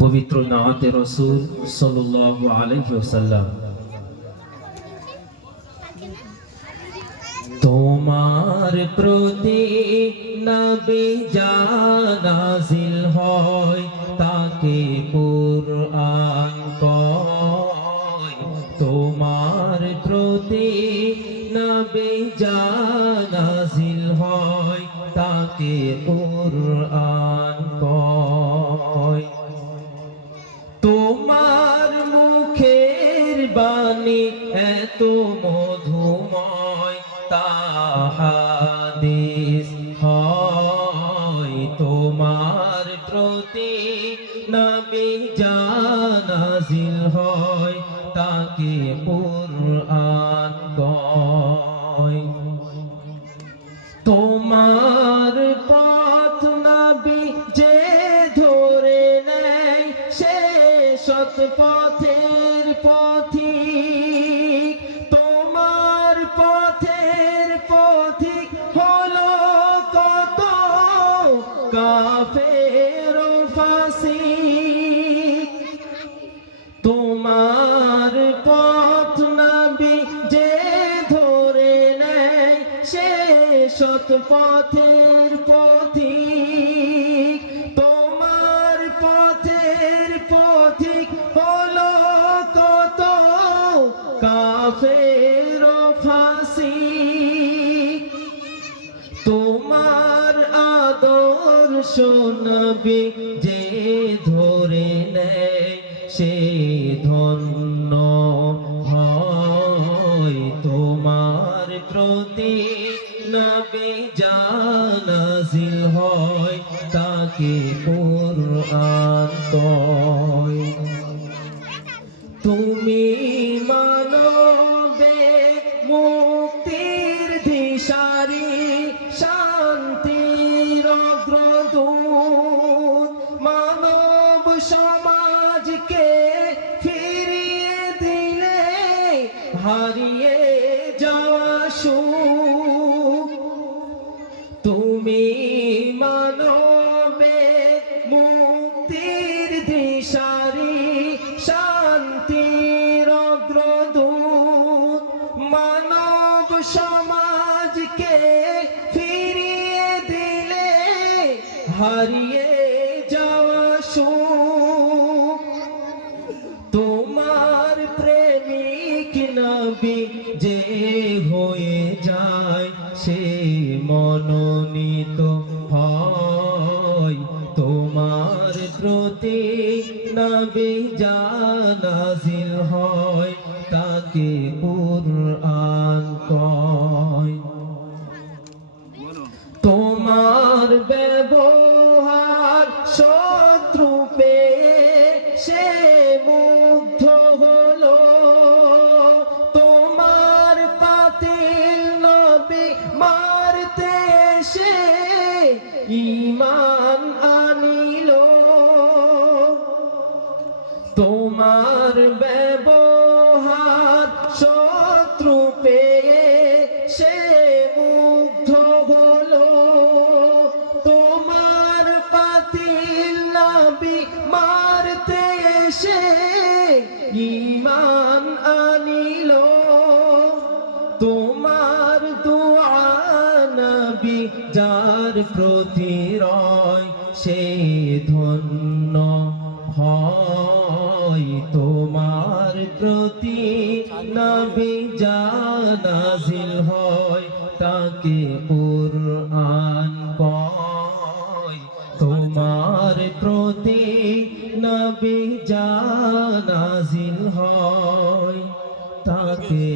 পবিত্র নাতে রসুল সাল্লাল্লাহু আলাইহি ওয়াসাল্লাম। তোমার প্রতি নবী জানাজিল হয় তাকে জানাজিল হয়, তাকে কুরআন কয়। তোমার মুখের বাণী এত মধুময়, তাহাদিস হয় তোমার প্রতি। নবী জানাজিল হয়, তাকে কুরআন কয়। পথের পথিক। তোমার পথের পথিক হলো কত? কাফের ফাসিক। তোমার পথ নবী যে ধরে নেয় সে সৎ পথের পথিক। আদর্শ যে ধরে নেয় সে ধন্য হয় তোমার প্রতি। নবী জানাজিল হয় তাকে কোরআন কয়। তুমি মানবে মুক্তির দিশারি সমাজকে ফিরিয়ে দিলে, হারিয়ে যাওয়া তুমি মানবে মুক্তির দিশারি, শান্তির অগ্রদূত। মানব সমাজকে ফিরিয়ে দিলে, হারিয়ে নবী যে হয়ে যায় সে মনোনীত হয়। তোমার প্রতি নবী জানাজিল হয় তাকে কুরআন ইমান যার প্রতি রয় সে ধন্য হয়। তোমার প্রতি নবী জানাজিল হয়, তাকে কুরআন কয়। তোমার প্রতি নবী জানাজিল হয়, তাকে